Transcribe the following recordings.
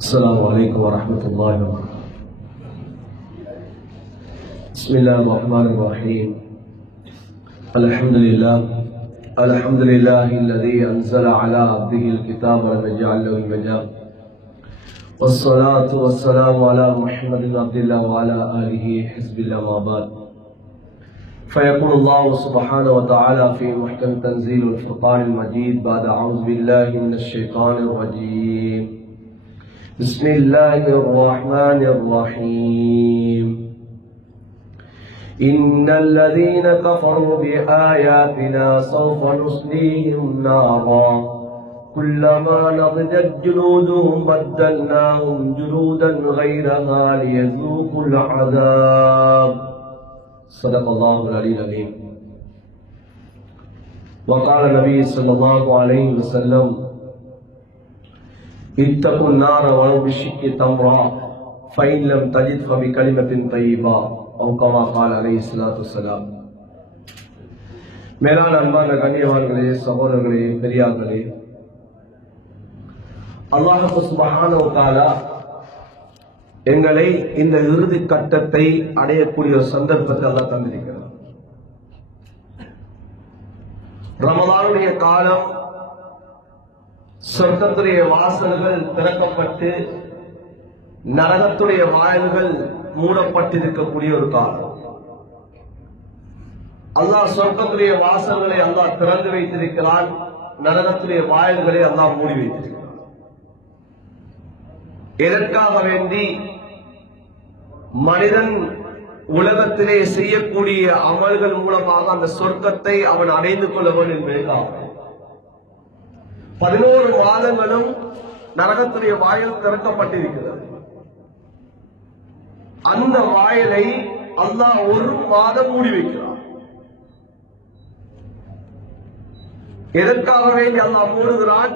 السلام عليكم ورحمة الله وبركاته. بسم الله الرحمن الرحيم. الحمد لله الذي أنزل على عبده الكتاب ولم يجعل له عوجا، والصلاة والسلام على محمد عبد الله وعلى آله حزب الله ما بعد. فيقول الله سبحانه وتعالى في محكم تنزيل الفرقان المجيد بعد أعوذ بالله من الشيطان الرجيم. بسم الله الرحمن الرحيم. إن الذين كفروا بآياتنا سوف نصليهم نارا كلما نضجت جلودهم بدلناهم جلودا غيرها ليذوقوا العذاب. صدق الله العلي العظيم. وقال النبي صلى الله عليه وسلم: اتقوا النار ولو بشق تمرة فإن لم تجد فبكلمة طيبة أو كما قال عليه الصلاة والسلام. மேலான அன்பான கண்ணியவான்களே, சகோதரர்களே, பெரியார்களே, அல்லாஹ் சுப்ஹானஹு வ தஆலா எங்களை இந்த இறுதி கட்டத்தை அடையக்கூடிய ஒரு சந்தர்ப்பத்தை அல்லாஹ் தந்திருக்கிறார். ரமலானுடைய காலம், சொர்க்கத்துடைய வாசல்கள் திறக்கப்பட்டு நரகத்துடைய வாயில்கள் மூடப்பட்டிருக்கக்கூடிய ஒரு காலம். அல்லாஹ் சொர்க்கத்துடைய வாசல்களை அல்லாஹ் திறந்து வைத்திருக்கிறான், நரகத்துடைய வாயில்களை அல்லாஹ் மூடி வைத்திருக்கிறான். எதற்காக வேண்டி? மனிதன் உலகத்திலே செய்யக்கூடிய அமல்கள் மூலமாக அந்த சொர்க்கத்தை அவன் அடைந்து கொள்ளவன் என்பதற்காக 11 மாதங்களும் நரகத்துடைய வாயில் திறக்கப்பட்டிருக்கிறது. அந்த வாயிலை அல்லாஹ் ஒரு மாதம் மூடி வைக்கிறான். எதற்காக வேண்டி அல்லாஹ் மூடுகிறான்?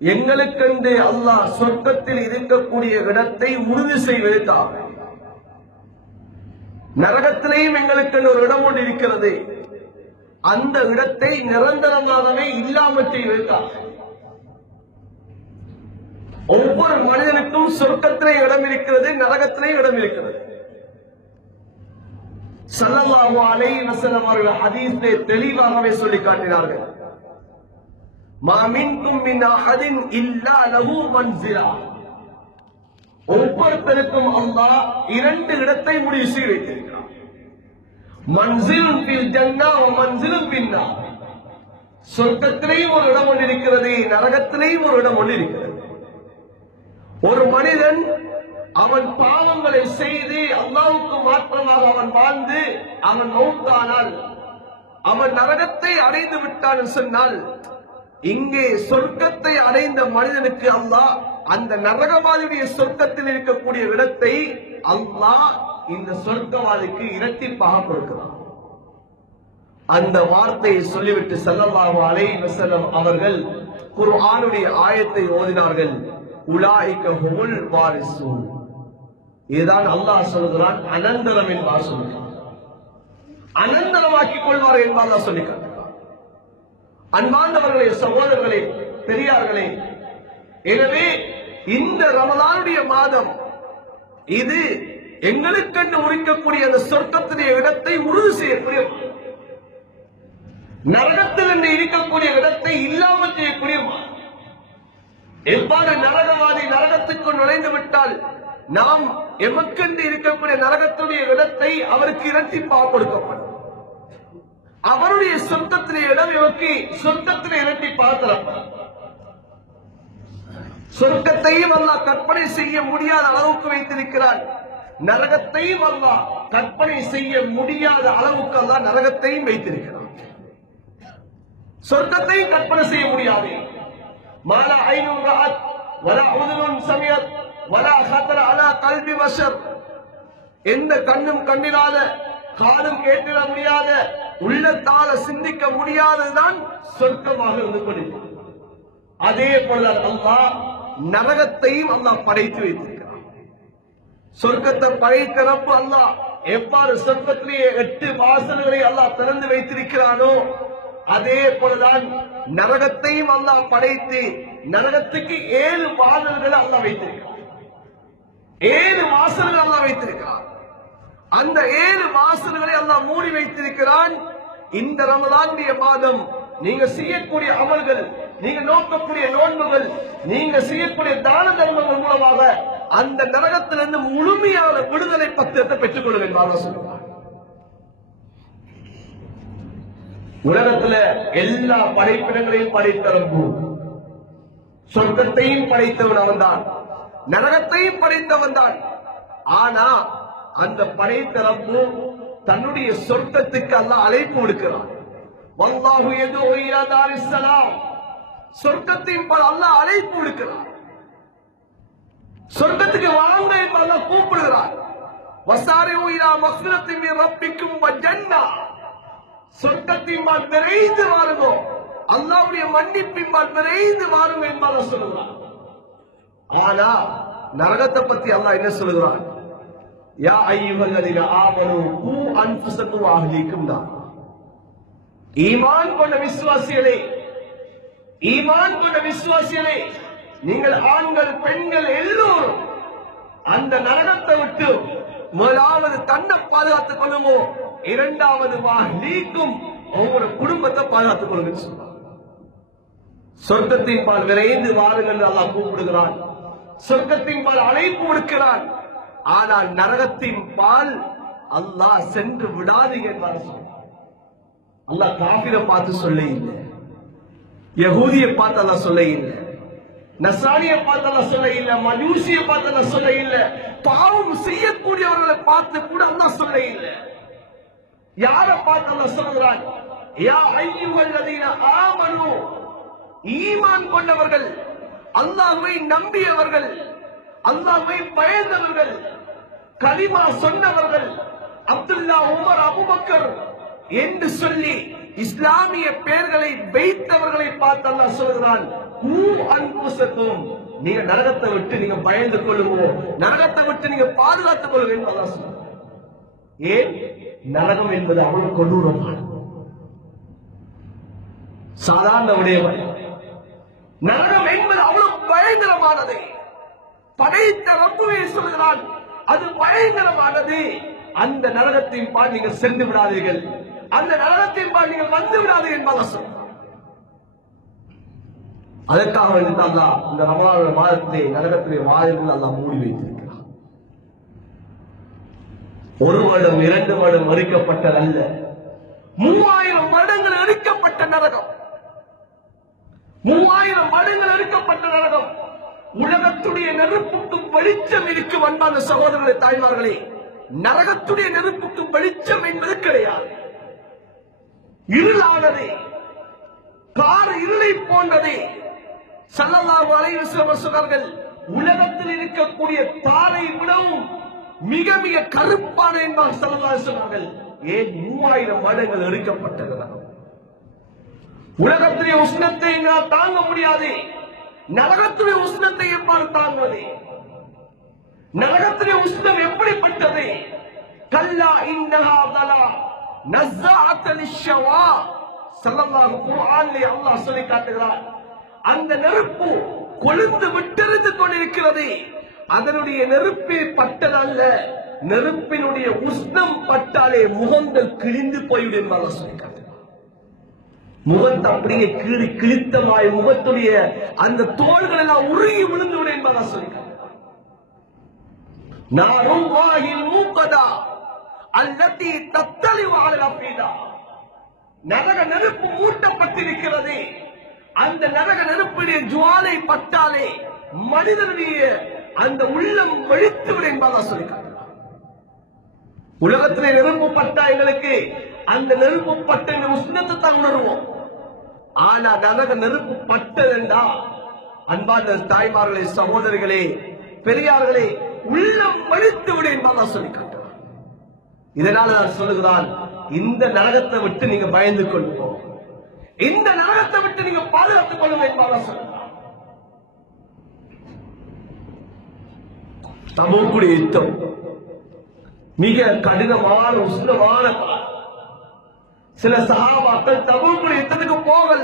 எங்களுக்கென்று அல்லாஹ் சொர்க்கத்தில் இருக்கக்கூடிய இடத்தை உறுதி செய்வதற்காக. நரகத்திலேயும் எங்களுக்கென்று ஒரு இடம் ஒன்று இருக்கிறது, அந்த இடத்தை நிரந்தரமாகவே இல்லாமல் செய்வதற்காக. ஒவ்வொரு மனிதனுக்கும் சொர்க்கத்திலே இடம் இருக்கிறது, நரகத்திலே இடம் இருக்கிறது. ஸல்லல்லாஹு அலைஹி வஸல்லம் அவர்கள் ஹதீஸிலே தெளிவாகவே சொல்லி காட்டினார்கள்: மா மின்கும் மின் அஹதின் இல்லா லஹு மன்சிலா. ஒவ்வொருத்தருக்கும் அல்லாஹ் 2 இடத்தை முடிவு செய்து வைத்திருக்கிறார். மன்சிலுன் ஃபில் ஜன்னah வ மன்சிலுன் ஃபின் நார். சொர்க்கத்திலேயும் ஒரு இடம் ஒன்று இருக்கிறது, நரகத்திலேயும் ஒரு இடம் ஒன்று இருக்கிறது. ஒரு மனிதன் அவன் பாவங்களை செய்து அல்லாஹ்வுக்கு மாற்றமாக அவன் வாழ்ந்து அவன் மௌத்தானால் அவன் நரகத்தை அடைந்து விட்டான் சொன்னால், இங்கே சொர்க்கத்தை அடைந்த மனிதனுக்கு அல்லாஹ் அந்த நரகவாதியுடைய சொர்க்கத்தில் இருக்கக்கூடிய இடத்தை அல்லாஹ் இந்த சொர்க்கவாதிக்கு இரட்டிப்பாக கொடுக்கிறான். அந்த வார்த்தையை சொல்லிவிட்டு ஸல்லல்லாஹு அலைஹி வஸல்லம் அவர்கள் குர்ஆனுடைய ஆயத்தை ஓதினார்கள்: உலாயிக ஹுமுல் வாரிசூன். இதுதான் அல்லாஹ் சொல்கிறான் அனந்தரம் என்பார் சொல்கிறான். அனந்தரமாக்கிக் கொள்வார் என்பார் அல்லாஹ் சொல்லிக்கிறார். அன்பார்ந்தவர்களே, சகோதரர்களே, பெரியார்களே, எனவே இந்த ரமலானுடைய மாதம் இது எங்களுக்கென்று உரிக்கக்கூடிய அந்த சொர்க்கத்தினுடைய இடத்தை உறுதி செய்யக்கூடிய, நரகத்தில் என்று இருக்கக்கூடிய இடத்தை இல்லாமல் செய்யக்கூடிய. எவ்வாறு நரகவாதி நரகத்துக்கு நுழைந்து விட்டால் நாம் எமக்கென்று இருக்கக்கூடிய நரகத்துடைய இடத்தை அவருக்கு இரட்டிப்பாக கொடுக்கப்படும். அவருடைய சொர்க்கத்திலே இடம் இவருக்கு சொர்க்கத்திலே இரட்டிப்பாக தரப்படும். சொர்க்கத்தையும் அல்லாஹ் கற்பனை செய்ய முடியாத அளவுக்கு வைத்திருக்கிறார், நரகத்தையும் அல்லாஹ் கற்பனை செய்ய முடியாத அளவுக்கு அல்லாஹ் நரகத்தையும் வைத்திருக்கிறார். சொர்க்கத்தையும் கற்பனை செய்ய முடியாது. மாலா ஐனுன் ரஅத் வலா உதுனுன் சமியத் வலா ஹதர அலா கல்பி பஷர். எந்த கண்ணும் கண்டிராத, காதும் கேட்டிட முடியாத, உள்ளத்தால சிந்திக்க முடியாததுதான் சொர்க்கமாக இருந்து கொண்டிருக்கிறது. அதே போல அல்லாஹ் நரகத்தையும் அல்லாஹ் படைத்து வைத்திருக்கிறார். சொர்க்கத்தை படைத்த ரப்பு அல்லாஹ் எவ்வாறு சொர்க்கத்திலேயே 8 வாசல்களை அல்லாஹ் திறந்து வைத்திருக்கிறானோ அதே போலதான் நரகத்தையும் அல்லாஹ் படைத்து நரகத்துக்கு 7 வாசல்களை அல்லாஹ் வைத்திருக்கிறான். 7 வாசல்கள் அல்லாஹ் வைத்திருக்கிறான். அந்த 7 வாசல்களை அல்லாஹ் மூடி வைத்திருக்கிறான். இந்த ரமலானுடைய மாதம் நீங்க செய்யக்கூடிய அமல்கள், நீங்க நோக்கக்கூடிய நோன்புகள், நீங்க செய்யக்கூடிய தான தர்மங்கள் மூலமாக அந்த நரகத்திலிருந்து முழுமையான விடுதலை பத்திரத்தை பெற்றுக் கொள்ள வேண்டும் சொல்லுவார். உலகத்துல எல்லா படைப்பிடங்களையும் படைத்தவன், சொர்க்கத்தையும் படைத்தவன் அவன்தான், நரகத்தையும் படைத்தவன் தான். ஆனா அந்த படைத்தரப்பு தன்னுடைய சொர்க்கத்துக்கு அல்லாஹ் அழைப்பு விடுக்கிறான். வல்லாஹு யதுஉ இலா தாரிஸ் ஸலாம், சொர்க்கத்தின் பால் அல்லாஹ் அழைப்பு விடுக்கிறான். சொர்க்கத்துக்கு வாங்க என்று அல்லாஹ் கூப்பிடுகிறான். வஸாரிஉ இலா மக்ஃபிரத்தின் மின் ரப்பிக்கும் வ ஜன்னah, சொர்க்கத்தின் பால் விரைந்து வாருங்கோ, அல்லாஹ்வுடைய மன்னிப்பின் பால் விரைந்து வாருங்க என்று சொல்லுகிறான். ஆனா நரகத்தை பத்தி அல்லாஹ் என்ன சொல்லுகிறான்? யா அய்யுஹல்லதீன ஆமனூ கூ அன்ஃபுஸக்கும் வ அஹ்லீக்கும் நார், ஈமான் கொண்ட விசுவாசிகளே, ஈமான் கொண்ட விசுவாசிகளே, நீங்கள் ஆண்கள் பெண்கள் எல்லோரும் அந்த நரகத்தை விட்டு முதலாவது தன்னை பாதுகாத்துக் கொள்ளுங்க, இரண்டாவது அஹ்லீக்கும் உங்களோட குடும்பத்தை பாதுகாத்துக் கொள்ளுங்க சொல்றான். சொர்க்கத்தின் பால் விரைந்து வாருங்கள் அல்லாஹ் கூப்பிடுகிறான். சொர்க்கத்தின் பால் அழைப்பு விடுக்கிறான். ஆனால் நரகத்தின் பால் அல்லாஹ் சென்று விடாதீங்க என்று சொல்றான். அல்லாஹ் காபிரை பார்த்து சொல்ல இல்லை, யகூதியை பார்த்து அல்லாஹ் சொல்ல இல்லை, நசாரியை பார்த்து அல்லாஹ் சொல்ல இல்லை, மஜூசியை பார்த்து அல்லாஹ் சொல்ல இல்லை, பாவம் செய்யக்கூடியவர்களை பார்த்து கூட அல்லாஹ் சொல்ல இல்லை. யாரை பார்த்து அல்லாஹ் சொல்கிறான்? யா அய்யுஹல்லதீன ஆமனூ, ஈமான் கொண்டவர்கள், அல்லாஹ்வை நம்பியவர்கள், அல்லாஹ்வை பயந்தவர்கள், கலிமா சொன்னவர்கள், அப்துல்லா, உமர், அபூபக்கர் என்று சொல்லி இஸ்லாமிய பெயர்களை வைத்தவர்களை பார்த்து அல்லாஹ் சொல்கிறான், கூ அன்ஃபுஸக்கும், நீங்க நரகத்தை விட்டு நீங்க பயந்து கொள்ளுங்க, நரகத்தை விட்டு நீங்க பாதுகாத்துக் கொள்ளுங்க என்று அல்லாஹ் சொல்றான். ஏன்? நரகம் என்பது அவ்வளவு கொடூரமானது, சாதாரண விடயமல்ல. நரகம் என்பது அவ்வளவு பயங்கரமானது. படைத்த ரப்புவே சொல்கிறான், அது பயங்கரமானது. அந்த நரகத்தின் பால் நீங்கள் சென்று விடாதீர்கள், அந்த நரகத்தின் பால் நீங்கள் வந்து விடாதீர்கள் என்பதாக சொல்றான். அதற்காக அல்லாஹ் இந்த ரமலான் மாதத்திலே நரகத்திலே வாயில்கள் அல்லாஹ் மூடி வைத்திருக்கிறான். 1 வருடம் 2 வருடம் அழிக்கப்பட்டதல்ல, 3000 வருடங்கள் அழிக்கப்பட்ட நரகம், 3000 வருடங்கள் அழிக்கப்பட்ட நரகம். உலகத்துடைய நெருப்புக்கு வெளிச்சம் இருக்கும் அன்பான சகோதரர்களே, தாய்மார்களே, நரகத்துடைய நெருப்புக்கு வெளிச்சம் என்பது கிடையாது. இருளானது, கார இருளை போன்றது. ஸல்லல்லாஹு அலைஹி வஸல்லம் சொன்னார்கள், உலகத்தில் இருக்கக்கூடிய தாரை விடவும் மிக மிக கருப்பான என்பார் ஸல்லல்லாஹு அலைஹி வஸல்லம். ஏன்? 3000 வருடங்கள் எரிக்கப்பட்ட நரகம். உலகத்திலே உஷ்ணத்தை தாங்க முடியாது, நரகத்திலே உஷ்ணத்தை எவ்வாறு தாங்குவது? நரகத்திலே உஷ்ணம் எப்படிப்பட்டது? கல்லா இன்னஹா தலா நஸ்ஸாஅத்தல் லிஷ்ஷவா, ஸல்லல்லாஹு குர்ஆனிலே அல்லாஹ் சொல்லி காட்டுகிறார். அந்த நெருப்பு கொழுந்து விட்டெரிந்து கொண்டிருக்கிறது. அதனுடைய நெருப்பில் பட்டதல்ல, நெருப்பினுடைய உஷ்ணம் பட்டாலே முகங்கள் கிழிந்து போய்விடும் என்று அல்லாஹ் சொல்லி காட்டுகிறார். முகத்தை அப்படியே கீறி கிழித்தமாய் முகத்துடைய அந்த தோள்கள் எல்லாம் உருகி விழுந்துவிடும் என்பதாக சொல்லி காட்டுகிறார். நாருல்லாஹில் மூகதா அல்லதி தத்தலிஉ அலல் அஃபீதா, நரக நெருப்பு மூட்டப்பட்டிருக்கிறது. அந்த நரக நெருப்பிலே ஜுவாலை பட்டாலே மனிதனுடைய அந்த உள்ளம் வெடித்துவிடும் என்பதாக சொல்லி காட்டுகிறார். உலகத்திலே நெருப்பு பட்டா எங்களுக்கு அந்த நெருப்பு பட்ட உஷ்ணத்தை தான் உணர்வோம். ஆனா நரக நெருப்பு பட்டதென்றா அன்பார்ந்த தாய்மார்களே, சகோதரிகளே, பெரியார்களே, உள்ளம் வெடித்து விடும் என்பதாக சொல்லி காட்டுகிறார். இதனால் நான் சொல்லுகிறான், இந்த நரகத்தை விட்டு நீங்க பயந்து கொள்ளுவோம், இந்த நரகத்தை விட்டு நீங்க பாதுகாத்துக் கொள்ளுங்க என்பதாக சொல்லுகிறார். தபூக்குடைய யுத்தம் மிக கடினமான உஷ்ணமான காலம். சில சஹாபாக்கள் தபூக்குடைய யுத்தத்துக்கு போகல.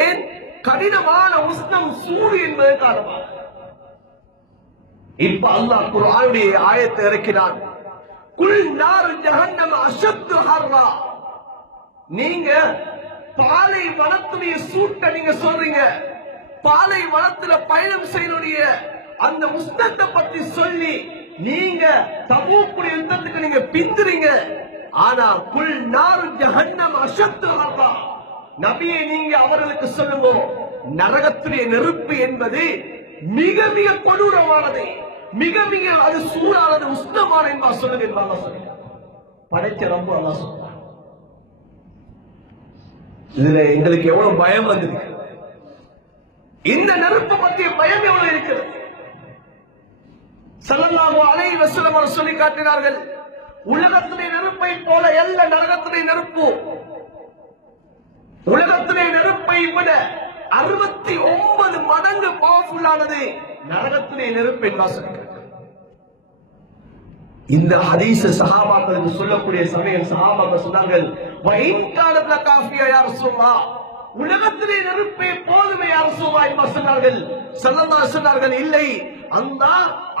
ஏன்? கடினமான உஷ்ணம், சூடு என்பது காரணமாக. இப்ப அல்லாஹ் குர்ஆனுடைய ஆயத்தை இறக்கினான். குல் நாரு ஜஹன்னம அஷத்து ஹர்ரா. நீங்க பாலை வனத்துடைய சூட்டை நீங்க சொல்றீங்க, பாலை வனத்துல பயணம் செய்யக்கூடிய அந்த உஷ்ணத்தை பத்தி சொல்லி நீங்க தபூக்குடைய யுத்தத்துக்கு நீங்க பிந்துறீங்க. ஆனா குல் நாரு ஜஹன்னம அஷத்து ஹர்ரா, நபியை நீங்க அவர்களுக்கு சொல்லுங்க, நரகத்துடைய நெருப்பு என்பது மிக மிக கொடூரமானது, மிக மிக அது சூடானது, உஷ்ணமான என்பா சொல்லுங்க என்பாங்க. படைச்ச ரொம்ப அல்லா சொல்றான். இதுல எங்களுக்கு எவ்வளவு பயம் வந்திருக்கு, இந்த நெருப்பு பற்றிய பயம் எவ்வளவு இருக்கிறது. ஸல்லல்லாஹு அலைஹி வஸல்லம் அவர்கள் சொல்லி காட்டினார்கள், உலகத்திலே நெருப்பை போல எல்லா நரகத்திலே நெருப்பு உலகத்திலே நெருப்பை விட 69 மடங்கு பவர்ஃபுல்லானது நரகத்திலே நெருப்பு என்று. இந்த ஹதீஸ் சஹாபாக்களுக்கு சொல்லக்கூடிய சமயம் சஹாபாக்கள் சொன்னார்கள், வைன்காலத்துல காஃபியா யா ரசூலுல்லாஹ், உலகத்திலே நெருப்பே போதுமே யா ரசூலுல்லாஹ் என்று சொன்னார்கள். ஸல்லல்லாஹு சொன்னார்கள், இல்லை,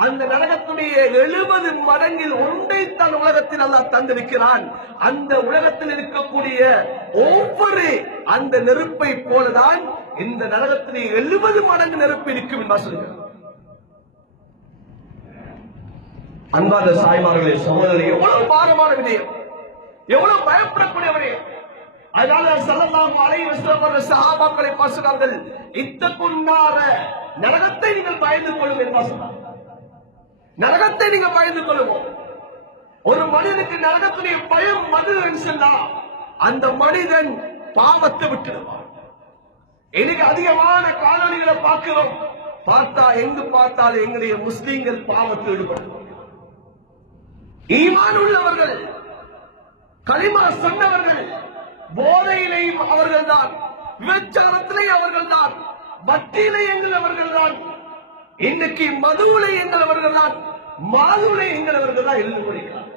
அந்த நரகத்துடைய 70 மடங்கில் ஒன்றைத்தான் உலகத்தில் அல்லாஹ் தந்திருக்கிறான். அந்த உலகத்தில் இருக்கக்கூடிய ஒவ்வொரு அந்த நெருப்பை போலதான் இந்த நரகத்திலே 70 மடங்கு நெருப்பு இருக்கும் என்று சொல்கிறார். அன்பான சாய்மார்களே, சகோதரர்களே, எவ்வளவு பாரமான விடயம், எவ்வளவு பயப்படக்கூடிய விடயம். அதனால ஸல்லல்லாஹு அலைஹி வஸல்லம் சஹாபாக்களை பார்த்தார்கள், இத்தகுன்னார, நரகத்தை நீங்கள் பயந்து கொள்ளுங்கள் என்று சொன்னார். நரகத்தை நீங்க பயந்து கொள்ளுவோம். ஒரு மனிதனுக்கு நரகத்துடைய பயம் மனிதன் சொன்னா அந்த மனிதன் பாவத்தை விட்டுடுவான். எனக்கு அதிகமான காணொளிகளை பார்க்கிறோம், பார்த்தா எங்கு பார்த்தாலும் எங்களுடைய முஸ்லீம்கள் பாவத்தில் ஈடுபடுவார்கள். ஈமான் உள்ளவர்கள், கலிமா சொன்னவர்கள், போதையிலையும் அவர்கள் தான், விபச்சாரத்திலே அவர்கள் தான், வட்டியிலே எங்களவர்கள் தான், இன்னைக்கு மதுவிலே எங்களவர்கள் தான், மாதுவிலே எங்களவர்கள் தான் எழுந்து கொள்கிறார்.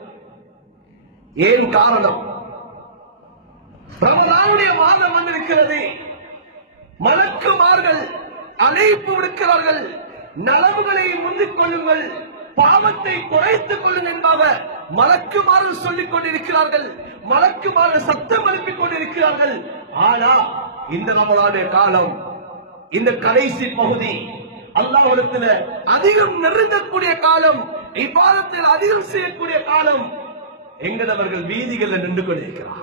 ஏன் காரணம்? ரமலானுடைய மாதம் வந்திருக்கிறது, மலக்குமார்கள் அழைப்பு விடுக்கிறார்கள், நலவுகளை முந்திக் கொள்ளுங்கள், பாவத்தை குறைத்துக் கொள்ளுங்கள் என்பதாக மலக்குமார்கள் சொல்லிக் கொண்டிருக்கிறார்கள், மலக்குமார்கள் சத்தம் எழுப்பிக் கொண்டிருக்கிறார்கள். ஆனா இந்த ரமலானுடைய காலம், இந்த கடைசி பகுதி, அல்லாஹ்விடத்தில் அதிகம் நெருங்கக்கூடிய காலம், இபாதத்தில் அதிகம் செய்யக்கூடிய காலம், எங்களவர்கள் வீதிகளில் நின்று கொண்டிருக்கிறார்.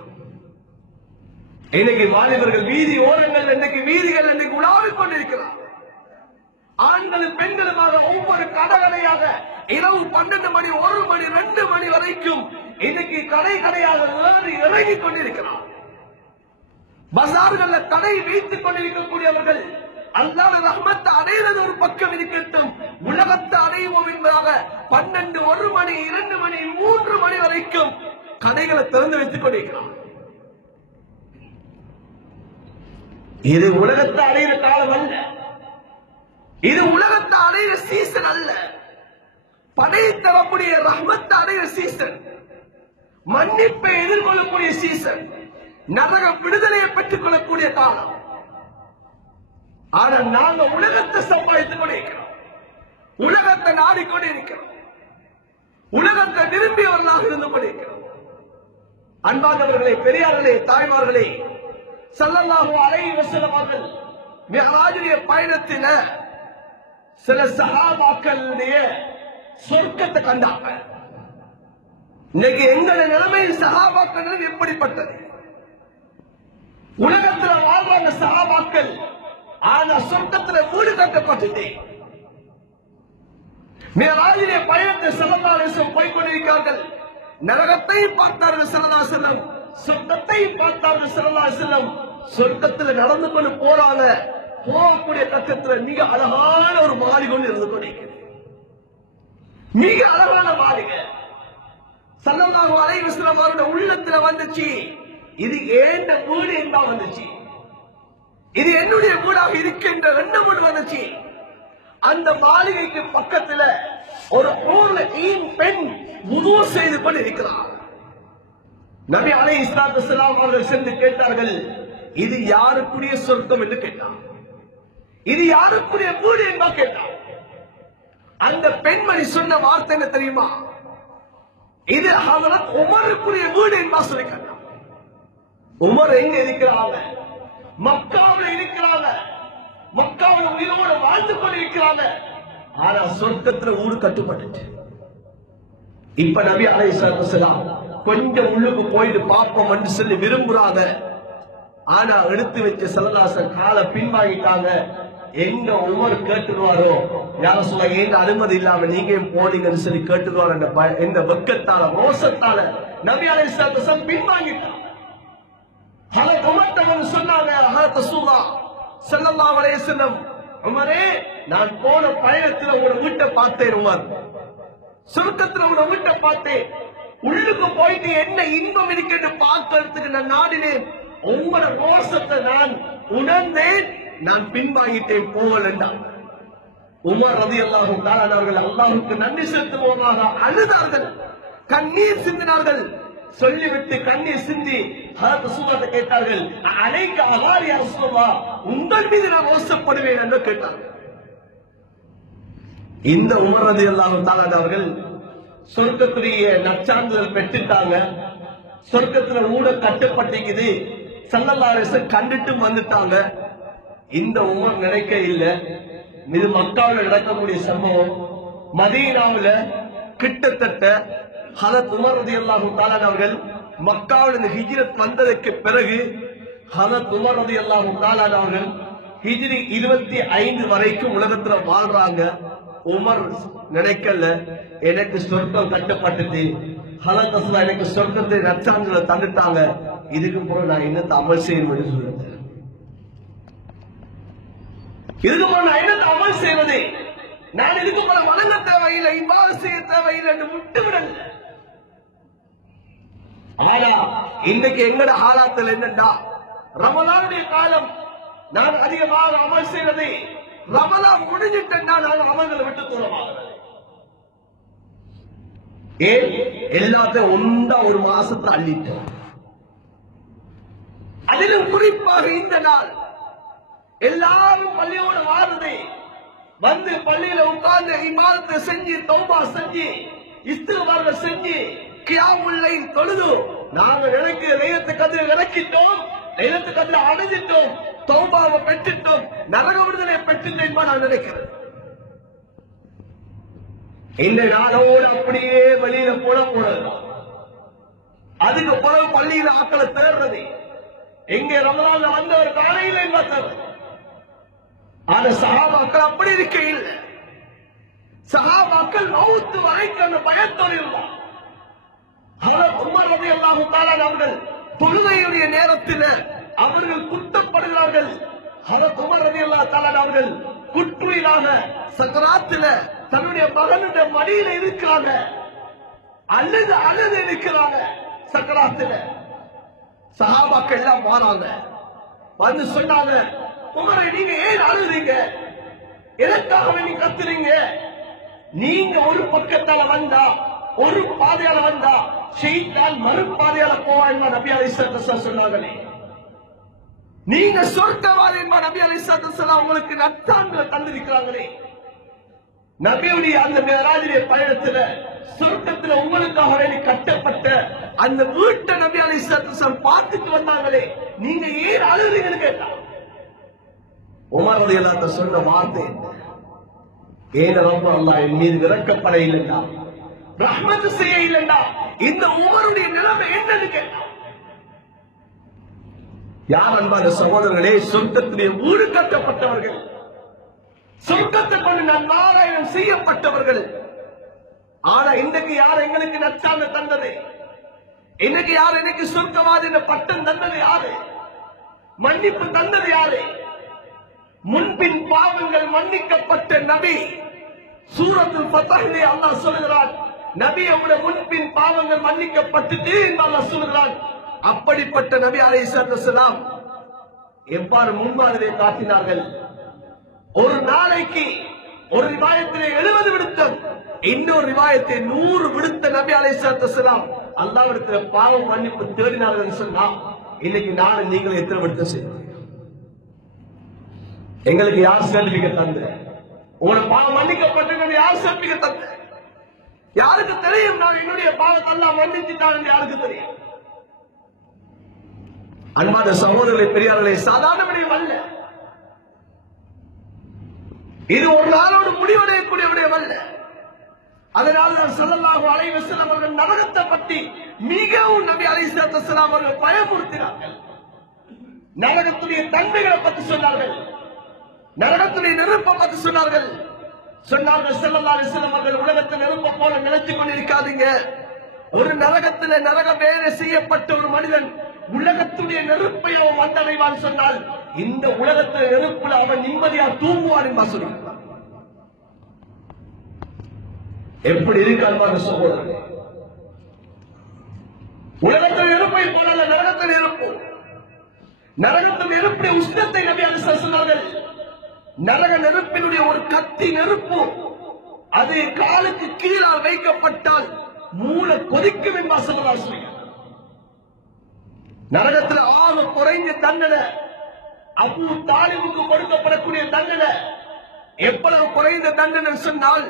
இன்னைக்கு வாலிபர்கள் வீதி ஓரங்கள், இன்னைக்கு வீதிகள் இன்னைக்கு உலாவிக் கொண்டிருக்கிறார். ஆண்களும் பெண்களுமாக ஒவ்வொரு கடையாக இரவு 12 மணி, 1 மணி, 2 மணி வரைக்கும் இன்னைக்கு கடை கடையாக இறங்கிக் கொண்டிருக்கிறார். பஜார்கள் கடை வைத்துக் கொண்டிருக்கக்கூடியவர்கள் அல்லாஹ் ரஹ்மத் அடைவது ஒரு பக்கம் இருக்கட்டும், உலகத்தை அடைவோம் என்பதாக 12, 1 மணி, 2 மணி, 3 மணி வரைக்கும் கடைகளை திறந்து வைத்துக் கொண்டிருக்கிறார். இது உலகத்தை அடைகிற காலம் அல்ல, இது உலகத்தை அடைகிற சீசன் அல்ல, படை தரக்கூடிய ரஹ்மத்தை அடைகிற சீசன், மன்னிப்பை எதிர்கொள்ளக்கூடிய சீசன், நரக விடுதலையை பெற்றுக் கொள்ளக்கூடிய காலம். ஆனா நாங்க உலகத்தை சம்பாதித்துக் கொண்டிருக்கிறோம், உலகத்தை நாடிக்கொண்டே இருக்கிறோம், உலகத்தை விரும்பியவர்களாக இருந்து கொண்டிருக்கிறோம். அன்பானவர்களே, பெரியார்களே, தாய்மார்களே, ஸல்லல்லாஹு அலைஹி வஸல்லம் அவர்கள் மிஅராஜுடைய பயணத்தில சில சஹாபாக்களுடைய சொர்க்கத்தை கண்டாங்க. இன்னைக்கு எங்களுடைய நிலைமை, சஹாபாக்கள் நிலைமை எப்படிப்பட்டது? உலகத்தில் வாழ்வாங்க சஹாபாக்கள், ஆனா சொர்க்கத்தில் வீடு கட்டப்பட்டது. மிஅராஜுடைய பயணத்தை ஸல்லல்லாஹு அலைஹி வஸல்லம் போய் கொண்டிருக்கிறார்கள். நரகத்தை பார்த்தார்கள் ஸல்லல்லாஹு அலைஹி வஸல்லம், சொர்க்கத்தை பார்த்தார்கள் ஸல்லல்லாஹு அலைஹி வஸல்லம். சொர்க்கத்தில் நடந்து கொண்டு போறாங்க, போகக்கூடிய கட்டத்தில் மிக அழகான ஒரு மாளிகை இருந்து கொண்டிருக்கிறது, மிக அழகான மாளிகை. ஸல்லல்லாஹு அலைஹி வஸல்லம் அவருடைய உள்ளத்துல வந்துச்சு, இது ஏண்ட வீடு என்றா வந்துச்சு, இது என்னுடைய வீடாக இருக்கின்ற எண்ணம் வந்துச்சு. அந்த மாளிகைக்கு பக்கத்துல ஒரு ஊர்ல பெண் வுது செய்து கொண்டு இருக்கிறார். நபி அலைஹிஸ்ஸலாத்து வஸலாம் அவர்கள் சென்று கேட்டார்கள், இது யாருக்குரிய சொர்க்கம் என்று கேட்டார். இது யாருக்குரிய வீடு என்பா கேட்டார். அந்த பெண்மணி சொன்ன வார்த்தை என்ன தெரியுமா? இது ஹஜ்ரத் உமருக்குரிய வீடு என்பா சொல்லி கேட்டார். உமர் எங்க இருக்கிறாங்க? மக்காவில் இருக்கிறாங்க. மக்காவில் உயிரோடு வாழ்ந்து கொண்டு இருக்கிறாங்க. ஆனா சொர்க்கத்துல ஊடு கட்டுப்பட்டுச்சு. இப்ப நபி அலைஹிஸ்ஸலாத்து வஸலாம் கொஞ்சம் உள்ளுக்கு போயிட்டு பார்ப்போம் என்று சொல்லி விரும்புறாங்க. ஆனா எடுத்து வச்ச சல்லல்லாஹு காலை பின்வாங்கிட்டாங்க. எங்க உமர் கேட்டுருவாரோ, யார சொல்ல எங்க அனுமதி இல்லாம நீங்க போனீங்கன்னு சொல்லி கேட்டுருவாரு. இந்த வெக்கத்தால மோசத்தால நபி அலைஹிஸ்ஸலாத்து வஸலாம் பின்வாங்கிட்டாங்க. ஹஜ்ரத் உமர் தமன் சொன்னாங்க, ஹஜ்ரத் ரசூலுல்லாஹ் ஸல்லல்லாஹு அலைஹி வஸல்லம், உமரே நான் போன பயணத்துல உங்க வீட்டை பார்த்தேன். உமர், சுருக்கத்துல உங்க வீட்டை பார்த்தேன். உள்ளுக்கு போயிட்டு என்ன இன்பம் இருக்குன்னு பார்க்கறதுக்கு நான் நாடினேன். உங்களோட மோசத்தை நான் உணர்ந்தேன். நான் பின்வாங்கிட்டேன், போகலண்டா. உமர் ரலியல்லாஹு தஆலா அவர்கள் அல்லாஹ்வுக்கு நன்றி செலுத்துவோமாக அழுதார்கள், கண்ணீர் சிந்தினார்கள். சொல்லிவிட்டு கண்ணீர் சிந்தி ஹஜ்ரத் ரசூலுல்லாஹ் கேட்டார்கள், அலைக அலாரி யா ரசூலுல்லாஹ், உங்கள் மீது நான் மோசப்படுவேன் என்று கேட்டார்கள். இந்த உமர் ரலியல்லாஹு தஆலா அவர்கள் சொர்க்கத்துடைய நற்சான்றிதழ் பெற்றுட்டாங்க. சொர்க்கத்துல ஊட கட்டுப்பட்டிக்குது. ஸல்லல்லாஹு அலைஹி வஸல்லம் கண்டுட்டு வந்துட்டாங்க. இந்த உமர் நினைக்க இல்ல, இது மக்காவில் நடக்கக்கூடிய சம்பவம். மதீனாவுல கிட்டத்தட்ட ஹஜ்ரத் உமர் ரலியல்லாஹு தஆலா அவர்கள் மக்காவில் ஹிஜ்ரத் வந்ததற்கு பிறகு ஹஜ்ரத் உமர் ரலியல்லாஹு தஆலா அவர்கள் ஹிஜ்ரி 25 வரைக்கும் உலகத்துல வாழ்றாங்க. உமர் நினைக்கல, எனக்கு சொர்க்கம் கட்டப்பட்டது. ஹஜ்ரத் ரசூலுல்லாஹ் எனக்கு சொர்க்கத்தை நற்சான்றிதழ் தந்துட்டாங்க. இதுக்கு போல நான் என்னத்தை அமல் செய்யணும் சொல்லுங்க. இதுக்கு போல நான் என்னத்தை அமல் செய்வது? நான் இதுக்கு போல வணங்க தேவையில்லை, இபாதத் செய்ய தேவையில்லை என்று விட்டுவிடல. ஆனா இன்னைக்கு எங்கட ஆளாத்தில் என்னண்டா, ரமலானுடைய காலம் நான் அதிகமாக அமல் செய்வது, ரமலான் முடிஞ்சிட்டா நான் அமல்களை விட்டு தூரமாகிறேன். ஏன்? எல்லாத்தையும் ஒன்றா ஒரு மாசத்தை அள்ளிட்டோம். அதிலும் குறிப்பாக இந்த நாள் எல்லாரும் பள்ளியோடு வாருது, வந்து பள்ளியில உட்கார்ந்து இபாதத்தை செஞ்சு, தௌபா செஞ்சு, இஸ்திக்பார் செஞ்சு, கியாமுல் லைல் தொழுது, நாங்க நினைக்கிற லைலத்துல் கத்ர் இறக்கிட்டோம், லைலத்துல் கத்ர் அடைஞ்சிட்டோம், தௌபாவை பெற்றுட்டோம், நரக விடுதலை பெற்றுட்டோம் நான் நினைக்கிறேன். இந்த நாளோடு அப்படியே வெளியில போடக்கூடாது. அதுக்கு பிறகு பள்ளியில ஆக்களை தேடுறது, எங்கே ரமலான்ல வந்த ஒரு காலையில பார்த்தது. ஆனா சஹாபாக்கள் அப்படி இருக்க இல்லை. சஹாபாக்கள் மௌத்து வரைக்கும் அந்த பயத்தோடு இருந்தார். ஹஜ்ரத் உமர் ரலியல்லாஹு தஆலா அவர்கள் தொழுகையுடைய நேரத்தில் அவர்கள் குத்தப்படுகிறார்கள். ஹஜ்ரத் உமர் ரலியல்லாஹு தஆலா அவர்கள் குற்றுயிராக சக்கராத்துல தன்னுடைய மகனுடைய மடியில இருக்கிறாங்க, அழுது இருக்கிறாங்க சக்கராத்துல. சஹாபாக்கள் எல்லாம் போனாங்க, வந்து சொன்னாங்க, உமரை நீங்க ஏன் அழுறீங்க? எதற்காக நீங்க கத்துறீங்க? நீங்க ஒரு பக்கத்தால வந்தா, ஒரு பாதையால வந்தா ஷைத்தான் மறு பாதையால போவான் நபி அலைஹிஸ்ஸலாத்து வஸலாம் சொன்னாங்களே. நீங்க சொர்க்கவாதி நபி அலைஹிஸ்ஸலாத்து வஸலாம் உங்களுக்கு நற்சான்றிதழ் தந்திருக்கிறாங்களே. நபியுடைய அந்த மிஅராஜுடைய பயணத்துல சொர்க்கத்துல உங்களுக்காக வேண்டி கட்டப்பட்ட அந்த வீட்டை நபி அலைஹிஸ்ஸலாத்து வஸலாம் பார்த்துட்டு வந்தாங்களே, நீங்க ஏன் அழுறீங்கன்னு கேட்டா, உமர் ரலியல்லாஹு அன்ஹு சொன்ன வார்த்தை, ஏன் ரப்ப அல்லாஹ் என் மீது இரக்கப்பட இல்லைண்டா, ரஹ்மத் செய்ய இல்லைண்டா, இந்த உமருடைய நிலைமை என்னன்னு கேட்டா. யார் அன்பான சகோதரர்களே, சொர்க்கத்திலே வீடு கட்டப்பட்டவர்கள், சொர்க்கத்தை கொண்டு நன்மாராயணம் செய்யப்பட்டவர்கள். ஆனா இன்றைக்கு யார் எங்களுக்கு நற்சான்று தந்தது? இன்னைக்கு யார் எனக்கு சொர்க்கவாதி என்ற பட்டம் தந்தது யாரு? மன்னிப்பு தந்தது யாரு? முன்பின் பாவங்கள் மன்னிக்கப்பட்ட நபி. சூரத்துல் ஃபத்ஹிலே அல்லாஹ் சொல்கிறான், நபியோட முன்பின் பாவங்கள் மன்னிக்கப்பட்டது என்று அல்லாஹ் சொல்கிறான். அப்படிப்பட்ட நபி அலைஹிஸ்ஸலாத்து வஸலாம் எவ்வாறு முன்மாதிரியை காட்டினார்கள்? ஒரு நாளைக்கு ஒரு ரிவாயத்திலே 70 விடுத்தம், இன்னொரு ரிவாயத்தை 100 விடுத்த நபி அலைஹிஸ்ஸலாத்து வஸலாம் அல்லாஹ்விடத்துல பாவம் மன்னிப்பு தேடினார்கள் சொன்னா, இன்னைக்கு நானும் நீங்கள் எத்தனை விடுத்தம் செய்யணும்? எங்களுக்கு யார் சர்டிபிகேட் தந்த? உங்களோட பாவம் மன்னிக்கப்பட்டு யார் சர்டிபிகேட் தந்த? யாருக்கு தெரியும் நான் என்னுடைய பாவத்தை எல்லாம் மன்னிச்சுட்டான்? யாருக்கு தெரியும்? அன்பான சகோதரர்களே, பெரியார்களே, சாதாரண விடயம் அல்ல. இது ஒரு நாளோடு முடிவடையக்கூடிய விடயம் அல்ல. அதனால் ஸல்லல்லாஹு அலைஹி வஸல்லம் அவர்கள் நரகத்தை பற்றி மிகவும் நபி அலைஹிஸ்ஸலாத்து வஸலாம் அவர்கள் பயமுறுத்தினார்கள். நரகத்துடைய தன்மைகளை பற்றி சொன்னார்கள், நரகத்துடைய நெருப்பை பற்றி சொன்னார்கள். சொன்னார்கள் ஸல்லல்லாஹு அலைஹி வஸல்லம் அவர்கள், உலகத்தை நெருப்பை போல நினைச்சு கொண்டிருக்காதீங்க. ஒரு நரகத்திலே நரக வேலை செய்யப்பட்ட ஒரு மனிதன் உலகத்துடைய நெருப்பை அவன் வந்தடைவான் சொன்னால், இந்த உலகத்தில நெருப்புல அவன் நிம்மதியா தூங்குவான் என்பா சொல்லுவான். எப்படி இருக்காரு சகோதரர்களே? உலகத்தில் நெருப்பை போல நரகத்தில் நெருப்பு. நரகத்தில் நெருப்புடைய உஷ்ணத்தை நபி அலைஹிஸ்ஸலாம் சொன்னார்கள். நரக நெருப்பினுடைய ஒரு கத்தி நெருப்பு, அது காலுக்கு கீழே வைக்கப்பட்டால் மூளை கொதிக்கும் என்பா சொல்லலாம். நரகத்தில் ஆக குறைந்த தண்டனை அபூ தாலிபுக்கு கொடுக்கப்படக்கூடிய தண்டனை எவ்வளவு குறைந்த தண்டனை சொன்னால்,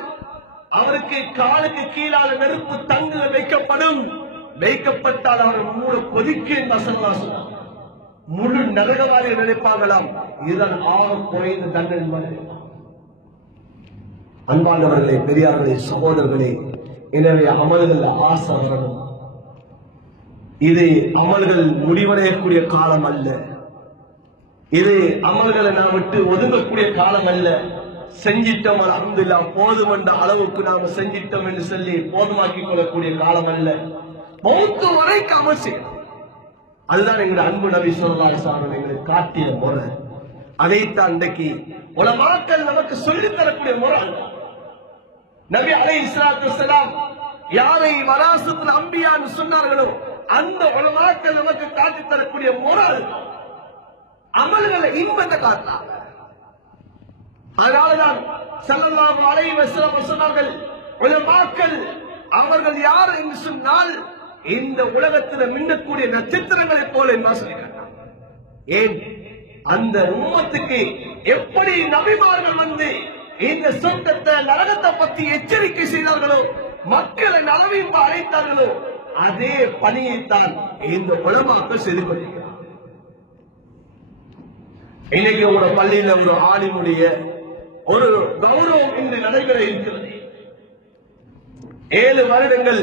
அவருக்கு காலுக்கு கீழான நெருப்பு தங்க வைக்கப்படும். வைக்கப்பட்டால் அவர் மூளை கொதிக்கும் என்பா சொல்லலாம். முழு நரகவாதி நினைப்பாங்களாம். இதுதான் ஆக குறைந்த தண்டனை. அன்பானவர்களே, பெரியார்களே, சகோதரர்களே, எனவே அமல்கள் ஆசை வரணும். இது அமல்கள் முடிவடையக்கூடிய காலம் அல்ல. இது அமல்களை நாம் விட்டு ஒதுங்கக்கூடிய காலம் அல்ல. செஞ்சிட்டோம் அல்ஹம்துலில்லாஹ் போதும் என்ற அளவுக்கு நாம செஞ்சிட்டோம் என்று சொல்லி போதுமாக்கிக் கொள்ளக்கூடிய காலம் அல்ல. மௌத்து வரைக்கும் அமல் செய்யணும். அதுதான் எங்களுடைய அன்பு நபி ஸல்லல்லாஹு அலைஹி வஸல்லம் எங்களுக்கு காட்டிய முறை. அதைத்தான் இன்றைக்கு உலமாக்கள் நமக்கு சொல்லித் தரக்கூடிய முறை. நபி அலைஹிஸ்ஸலாத்து வஸலாம் யாரை வராசத்துல் அன்பியான்னு சொன்னார்களோ அந்த உலமாக்கள் நமக்கு காட்டித் தரக்கூடிய முறை. அமல்களை இன்பத்தை காட்டினாங்க. அதனால்தான் ஸல்லல்லாஹு அலைஹி வஸல்லம் சொன்னார்கள், உலமாக்கள் அவர்கள் யார் என்று சொன்னால் இந்த உலகத்தில் மின்னக்கூடிய நட்சத்திரங்களை போல என்ன சொல்லிட்டாங்க. ஏன் அந்த உம்மத்துக்கு எப்படி நபிமார்கள் வந்து இந்த சொர்க்கத்தை நரகத்தை பற்றி எச்சரிக்கை செய்தார்களோ, மக்களை நலவையும் அழைத்தார்களோ, அதே பணியைத்தான் இந்த உலமாக்கள் செய்து கொண்டிருக்கிறார். இன்னைக்கு ஒரு பள்ளியில ஒரு ஆலிமுடைய ஒரு கௌரவம் இன்று நடைபெற இருக்கிறது. 7 வருடங்கள்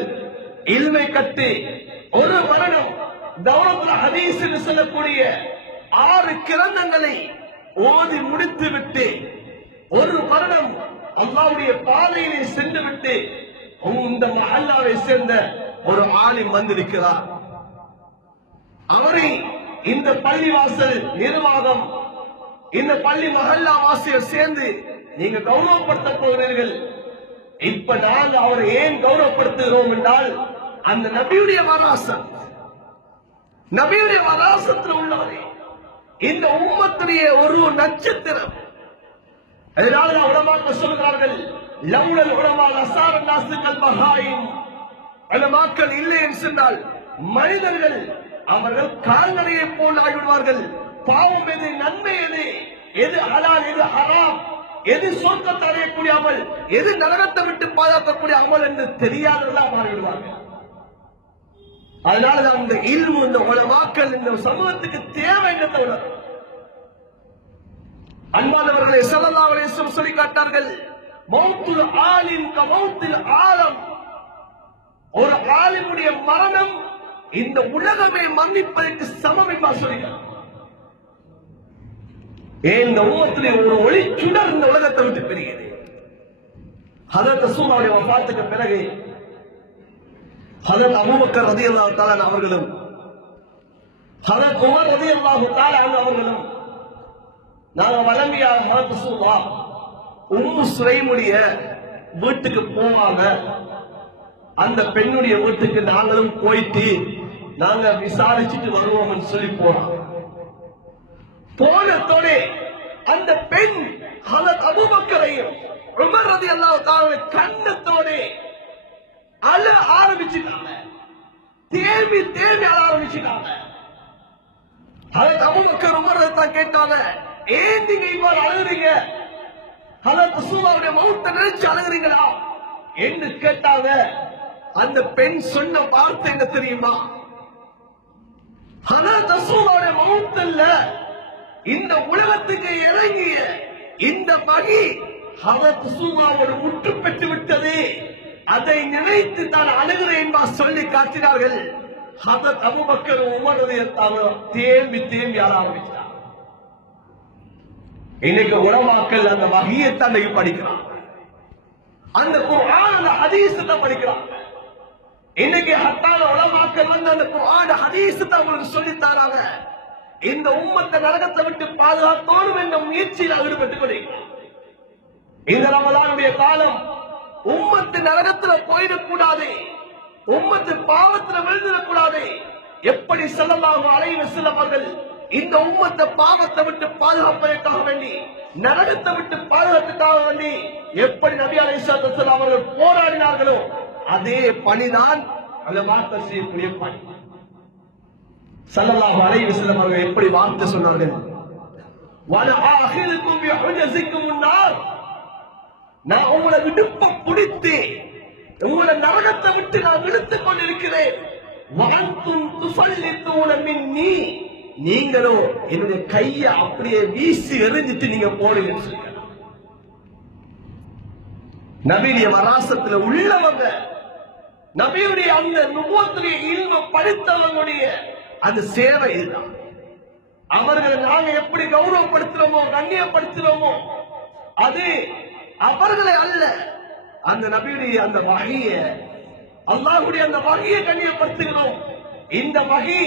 இல்மை கட்டு, ஒரு வருடம் தௌரத்துல் ஹதீஸ் என்று சொல்லக்கூடிய 6 கிரந்தங்களை ஓதி முடித்து விட்டு, ஒரு வருடம் அல்லாஹ்வுடைய பாதையிலே சென்று விட்டு இந்த மஹல்லாவை சேர்ந்த ஒரு ஆலிம் வந்திருக்கிறார். அவரை இந்த பள்ளிவாசல் நிர்வாகம், இந்த பள்ளி மஹல்லா வாசியர் சேர்ந்து நீங்க கௌரவப்படுத்த போகிறீர்கள். இப்ப நாங்கள் அவரை ஏன் கௌரவப்படுத்துகிறோம் என்றால், அந்த நபியுடைய வராசத், நபியுடைய வராசத்தில் உள்ளவரே இந்த உம்மத்துடைய ஒரு நட்சத்திரம். அதனால உலமாக்கள் சொல்கிறார்கள், லவ்லல் உலமா லசார நாசுகள் பஹாயிம். உலமாக்கள் இல்லை என்று சொன்னால் மனிதர்கள் அவர்கள் கால்நடையை போல் ஆகிவிடுவார்கள். பாவம் எது, நன்மை எது, எது ஹலால், எது ஹராம், எது சொர்க்கத்தை அடையக்கூடிய அமல், எது நரகத்தை விட்டு பாதுகாக்கக்கூடிய அமல் என்று தெரியாதவர்களாக மாறிவிடுவார்கள். அதனாலதான் இந்த இல்மு, இந்த உலமாக்கள் இந்த சமூகத்துக்கு தேவை என்று தவிர. அன்பானவர்களை ஸல்லல்லாஹு அலைஹி வஸல்லம் சொல்லி காட்டார்கள், மௌத்துல் ஆலிம் கமௌத்தில் ஆலம். ஒரு ஆலிமுடைய மரணம் இந்த உலகமே மன்னிப்பதற்கு சமம் என்று சொல்கிறார். ஏன் இந்த உம்மத்திலே ஒரு ஒளி சுடர் இந்த உலகத்தை விட்டு பெறுகிறது. ஹதரத் ரசூலுல்லாஹி வஃபாத்துக்கு பிறகு ஹதரத் அபூபக்கர் ரலியல்லாஹு தஆலா அவர்களும் ஹதரத் உமர் ரலியல்லாஹு தஆலா அவர்களும் நாங்கள் வளமையாக ஹதரத் ரசூலுல்லாஹ் உம்மு சுலைமுடைய வீட்டுக்கு போவாங்க. அந்த பெண்ணுடைய வீட்டுக்கு நாங்களும் போயிட்டு நாங்க விசாரிச்சுட்டு வருவோம் சொல்லி போறோம். போனத்தோட அந்த பெண் ஹதரத் அபூபக்கரையும் உமர் ரலியல்லாஹு தஆலா கண்ணத்தோட அழ ஆரம்பிச்சிட்டாங்க, தேம்பி தேம்பி அழ ஆரம்பிச்சிட்டாங்க. ஹஜ்ரத் அபூபக்கர் உமர் தான் கேட்டாங்க, ஏன் நீங்க இவ்வாறு அழுகிறீங்க? ஹஜ்ரத் ரசூலுல்லாஹ்வுடைய மௌத்தை நினைச்சு அழுகிறீங்களா என்று கேட்டாங்க. அந்த பெண் சொன்ன வார்த்தை என்ன தெரியுமா? ஹஜ்ரத் ரசூலுல்லாஹ்வுடைய மௌத்துல இந்த உலகத்துக்கு இறங்கிய இந்த வகி ஹஜ்ரத் ரசூலுல்லாஹ்வோடு முற்று பெற்று விட்டது, அதை நினைத்து தான் அழுகிறேன் என்பா சொல்லி காட்டினார்கள். ஹஜ்ரத் அபூபக்கர் உமர் ரலியல்லாஹு அன்ஹு தேம்பி தேம்பி அழ ஆரம்பித்தார். இன்னைக்கு உலமாக்கள் அந்த வஹியத்தான் படிக்கிறாங்க, அந்த குர்ஆன் அந்த ஹதீஸ் தான் படிக்கிறாங்க. இன்னைக்கு ஹத்தால உலமாக்கள் வந்து அந்த குர்ஆன் ஹதீஸ் தான் உங்களுக்கு சொல்லி தராங்க. இந்த உம்மத்தை நரகத்தை விட்டு பாதுகாத்தோடு என்ற முயற்சியில் ஈடுபட்டுக் கொண்டிருக்கிறார். இந்த ரமலானுடைய காலம் உம்மத்து நரகத்துல போயிடக்கூடாது, உம்மத்து பாவத்துல விழுந்துடக்கூடாது. எப்படி ஸல்லல்லாஹு அலைஹி வஸல்லம் அவர்கள் இந்த உம்மத்தை பாவத்தை விட்டு பாதுகாப்பதற்காக வேண்டி, நரகத்தை விட்டு பாதுகாப்புக்காக வேண்டி எப்படி நபி அலைஹிஸ்ஸலாத்து வஸலாம் அவர்கள் போராடினார்களோ அதே பணிதான் அந்த வார்த்தை செய்யக்கூடிய பணி. ஸல்லல்லாஹு அலைஹி வஸல்லம் அவர்கள் எப்படி வார்த்தை சொன்னார்கள்? வலஆஹிருக்கும் பிஹுஜஸிக்கும் النار, நான் உங்களை விடுப்ப பிடித்து உங்களை நரகத்தை விட்டு நான் விடுத்துக் கொண்டிருக்கிறேன். வஅன்தும் துஸல்லித்தூன மின்னி, நீங்களோ என்னுடைய கையை அப்படியே வீசி எறிஞ்சிட்டு நீங்க போடுங்க. நபியுடைய வராசத்துல உள்ளவங்க, நபியுடைய அந்த நுபுவத்துடைய இல்ம படித்தவங்களுடைய அந்த சேவை இதுதான். அவர்களை நாங்க எப்படி கௌரவப்படுத்துறோமோ கண்ணியப்படுத்துறோமோ அது அவர்களை அல்ல, அந்த நபியுடைய அந்த வஹிய, அல்லாஹ்வுடைய அந்த வஹியை கண்ணியப்படுத்துகிறோம். இந்த வஹி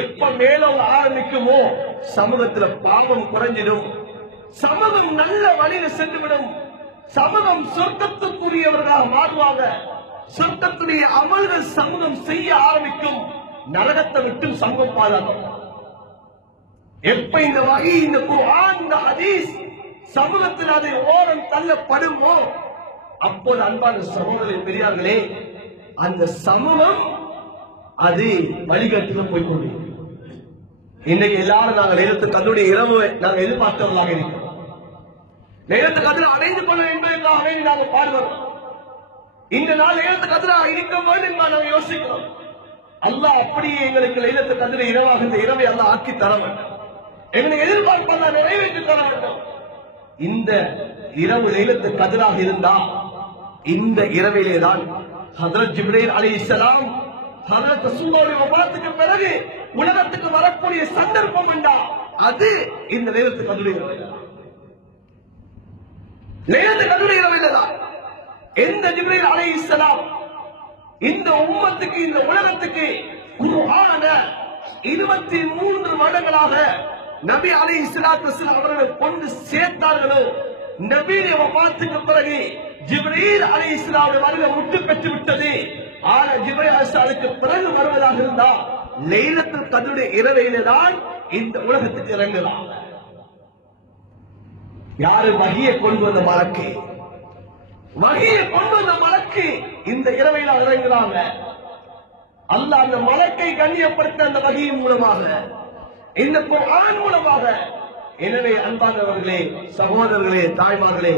எப்ப மேலோங்க ஆரம்பிக்குமோ சமூகத்துல பாவம் குறைஞ்சிடும், சமூகம் நல்ல வழியில சென்றுவிடும், சமூகம் சொர்க்கத்துக்குரியவர்களாக மாறுவாங்க, சொர்க்கத்துடைய அமல்கள் சமூகம் செய்ய ஆரம்பிக்கும், நரகத்தை விட்டு சமூகம் பாதுகாக்கும். எப்ப இந்த வகை இந்த குர்ஆன் இந்த ஹதீஸ் சமூகத்தில் அதை ஓரம் தள்ளப்படுமோ அப்போது அன்பான சகோதரர்களே பெரியார்களே அந்த சமூகம் அது வழிகாட்டுல போய் கொண்டிருக்கும். இன்னைக்கு எல்லாரும் நாங்கள் நேரத்து கதருடைய இரவு நாங்கள் எதிர்பார்த்தவர்களாக இருக்கிறோம். நேரத்து கதிரை அடைந்து கொள்ள என்பதற்காக நாங்கள் பாடுவோம். இந்த நாள் நேரத்து கதிராக இருக்க வேண்டும் என்று நாங்கள் யோசிக்கிறோம். அல்லாஹ் அப்படியே எங்களுக்கு லைலத்து கதிரை இரவாக இந்த இரவை அல்லாஹ் ஆக்கி தர வேண்டும், எங்களுக்கு எதிர்பார்ப்பெல்லாம் நிறைவேற்றி தர வேண்டும். இந்த இரவு லைலத்து கதிராக இருந்தா இந்த இரவிலேதான் ஹஜ்ரத் ஜிப்ரீல் அலைஹிஸ்ஸலாம் ஹஜ்ரத் ரசூலுல்லாஹி வஃபாத்துக்கு பிறகு உலகத்துக்கு வரக்கூடிய சந்தர்ப்பம் என்றா அது இந்த லைலத்து கதிரை இரவு. லைலத்து கதிரை இரவில்தான் எந்த ஜிப்ரீல் அலைஹிஸ்ஸலாம் இந்த உம்மத்துக்கு இந்த உலகத்துக்கு குர்ஆன 23 வருடங்களாக நபி அலைஹிஸ்ஸலாத்து வஸலாம் அவர்கள் கொண்டு சேர்த்தார்களோ நபியுடைய வஃபாத்துக்கு பிறகு ஜிப்ரீல் அலைஹிஸ்ஸலாமுடைய வருகை முற்று பெற்று விட்டது. ஆனா ஜிப்ரீல் அலைஹிஸ்ஸலாமுக்கு பிறகு வருவதாக இருந்தா லைலத்துல் கத்ருடைய இரவிலே தான் இந்த உலகத்துக்கு இறங்குறாங்க. யாரு வஹியை கொண்டு வந்த மலக்கு, வஹியை கொண்டு வந்த மலக்கு இந்த இரவையில இறங்குறாங்க. அல்லாஹ் அந்த மலக்கை கண்ணியப்படுத்த அந்த வஹியின் மூலமாக இந்த குர்ஆன் மூலமாக. எனவே அன்பானவர்களே சகோதரர்களே தாய்மார்களே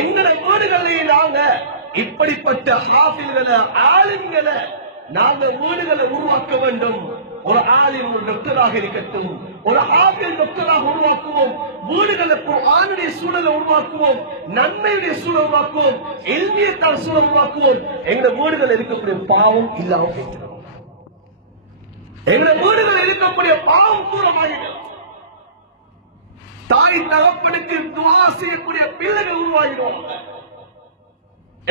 எங்களை வீடுகளிலே நாங்க இப்படிப்பட்ட ஹாஃபில்களை ஆலிம்களை நாங்க வீடுகளை உருவாக்க வேண்டும். ஒரு ஆலிம் ஒரு டாக்டராக இருக்கட்டும், ஒரு ஹாஃபில் டாக்டராக உருவாக்குவோம். வீடுகளை குர்ஆனுடைய சூழலை உருவாக்குவோம், நன்மையுடைய சூழல் உருவாக்குவோம், இல்மியத்தால் சூழல் உருவாக்குவோம். எங்க வீடுகள் இருக்கக்கூடிய பாவம் இல்லாம போயிடும், எங்க வீடுகள் இருக்கக்கூடிய பாவம் தூரமாகிடும். தாய் தகப்பனுக்கு துஆ செய்யக்கூடிய பிள்ளைகள் உருவாகிடுவாங்க.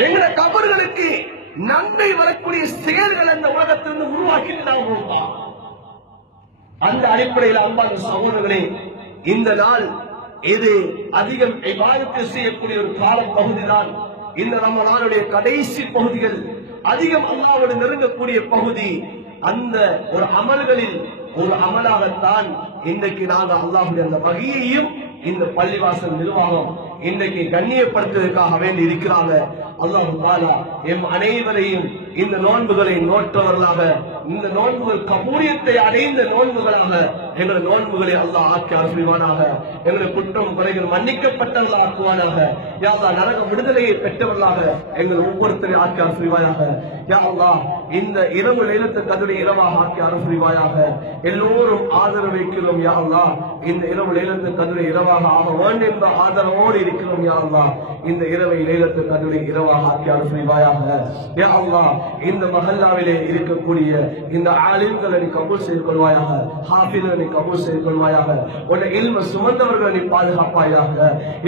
எங்களை கபர்களுக்கு நன்மை வரக்கூடிய செயல்கள் அந்த உலகத்திலிருந்து உருவாக்கி அந்த அடிப்படையில் அன்பான சகோதரர்களே இந்த நாள் இது அதிகம் இபாதத்து செய்யக்கூடிய ஒரு கால பகுதிதான். இந்த ரமலானுடைய கடைசி பகுதிகள் அதிகம் அல்லாஹ்வோடு நெருங்கக்கூடிய பகுதி. அந்த ஒரு அமல்களில் ஒரு அமலாகத்தான் இன்றைக்கு நாங்கள் அல்லாஹ்வுடைய அந்த வகையையும் இந்த பள்ளிவாசல் நிர்வாகம் இன்றைக்கு கண்ணியப்படுத்துவதற்காக வேண்டி இருக்கிறாங்க. அல்லாஹ் தஆலா எம் அனைவரையும் இந்த நோன்புகளை நோற்றவர்களாக, இந்த நோன்புகள் கபூலியத்தை அடைந்த நோன்புகளாக எங்கள் நோன்புகளை அல்லாஹ் ஆக்கி அருள்வானாக. எங்களுடைய குற்றம் குறைகள் மன்னிக்கப்பட்டவர்களாக ஆக்குவானாக. யா அல்லாஹ் நரக விடுதலையை பெற்றவர்களாக எங்கள் ஒவ்வொருத்தரையும் ஆக்கி அருள்வாயாக. யா அல்லாஹ் இந்த இரவு லைலத்துல் கத்ரை இரவாக ஆக்கி அருள்வாயாக. எல்லோரும் ஆதரவு வைக்கிறோம் யா அல்லாஹ். இந்த இரவு லைலத்துல் கத்ரை இரவாக ஆக வேண்டும் என்ற ஆதரவோடு இருக்கிறோம் யா அல்லாஹ். இந்த இரவை லைலத்துல் கத்ரை இரவாக ஆக்கி அருள்வாயாக. யா அல்லாஹ் இந்த மஹல்லாவிலே இருக்கக்கூடிய இந்த ஆலிம்களை நீ கபூல் செய்து கொள்வாயாக. ஹாஃபிஸ்களை நீ கபூல் செய்து கொள்வாயாக. உன்னை இல்ம சுமந்தவர்களை நீ பாதுகாப்பாயாக.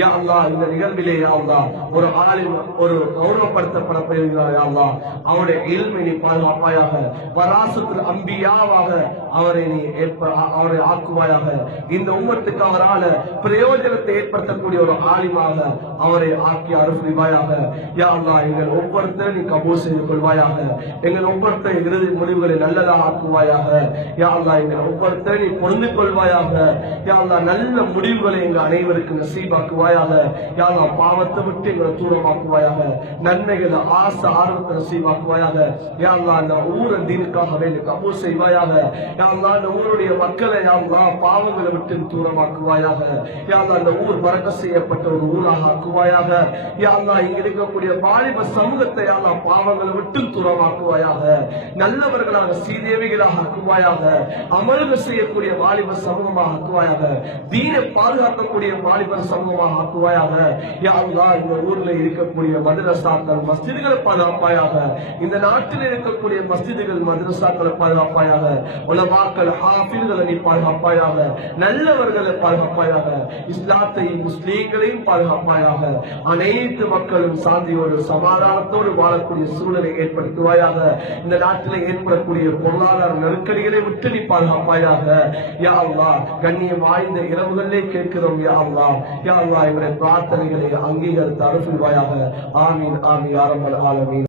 யா அல்லாஹ் இந்த நிகழ்விலே யா அல்லாஹ் ஒரு ஆலிம் ஒரு கௌரவப்படுத்தப்பட போகிறார் யா அல்லாஹ். அவருடைய இல்மை நீ பாதுகாப்பாயாக. வராசத்துல் அம்பியாவாக அவரை நீ அவரை ஆக்குவாயாக. இந்த உம்மத்துக்கு அவரால் பிரயோஜனத்தை ஏற்படுத்தக்கூடிய ஒரு ஆலிமாக அவரை ஆக்கி அருள்வாயாக. யா அல்லாஹ் எங்கள் ஒவ்வொருத்தரும் நீ கபூல் செய்து கொள்வாயாக. எங்கள் ஒவ்வொருத்தர் இறுதி முடிவுகளை நல்லதாக ஆக்குவாயாக. யா அல்லாஹ் எங்கள் ஒவ்வொருத்தரை நீ பொருந்து கொள்வாயாக. யா அல்லாஹ் நல்ல முடிவுகளை எங்கள் அனைவருக்கு நசீபாக்குவாயாக. யா அல்லாஹ் பாவத்தை விட்டு எங்களை தூரமாக்குவாயாக. நன்மைகளை ஆசை ஆர்வத்தை நசீபாக்குவாயாக. யா அல்லாஹ் அந்த ஊரை தீனுக்காக வேண்டி கபூல் செய்வாயாக. யா அல்லாஹ் அந்த ஊருடைய மக்களை யா அல்லாஹ் பாவங்களை விட்டு தூரமாக்குவாயாக. யா அல்லாஹ் அந்த ஊர் பறக்க செய்யப்பட்ட ஒரு ஊராக ஆக்குவாயாக. யா அல்லாஹ் இங்க இருக்கக்கூடிய வாலிப சமூகத்தை யா அல்லாஹ் பாவங்களை விட்டு தூரமாக்குவாயாக. நல்லவர்களாக சீதேவிகளாக ஆக்குவாயாக. அமல்கள் செய்யக்கூடிய வாலிப சமூகமாக ஆக்குவாயாக. தீனை பாதுகாக்கக்கூடிய வாலிப சமூகமாக ஆக்குவாயாக. யா அல்லாஹ் இந்த ஊர்ல இருக்கக்கூடிய மதரசாக்கள் மஸ்ஜிதுகளை பாதுகாப்பாயாக. இந்த நாட்டில் இருக்கக்கூடிய மஸ்ஜிதுகள் மதரசாக்களை பாதுகாப்பாயாக. உலமாக்கள் ஹாஃபிஸ்களை நீ பாதுகாப்பாயாக. நல்லவர்களை பாதுகாப்பாயாக. இஸ்லாத்தையும் முஸ்லீம்களையும் பாதுகாப்பாயாக. அனைத்து மக்களும் சாந்தியோடு சமாதானத்தோடு வாழக்கூடிய சூழலை ஏற்படுத்துவாயாக. இந்த நாட்டில் ஏற்படக்கூடிய பொருளாதார நெருக்கடிகளை விட்டு நீ பாதுகாப்பாயாக. யா அல்லாஹ் கண்ணியம் வாய்ந்த இரவுகளிலே கேட்கிறோம் யா அல்லாஹ். யா அல்லாஹ் எங்களுடைய பிரார்த்தனைகளை அங்கீகரித்து அருள்வாயாக. ஆமீன் ஆமீன் யா ரப்பல் ஆலமீன்.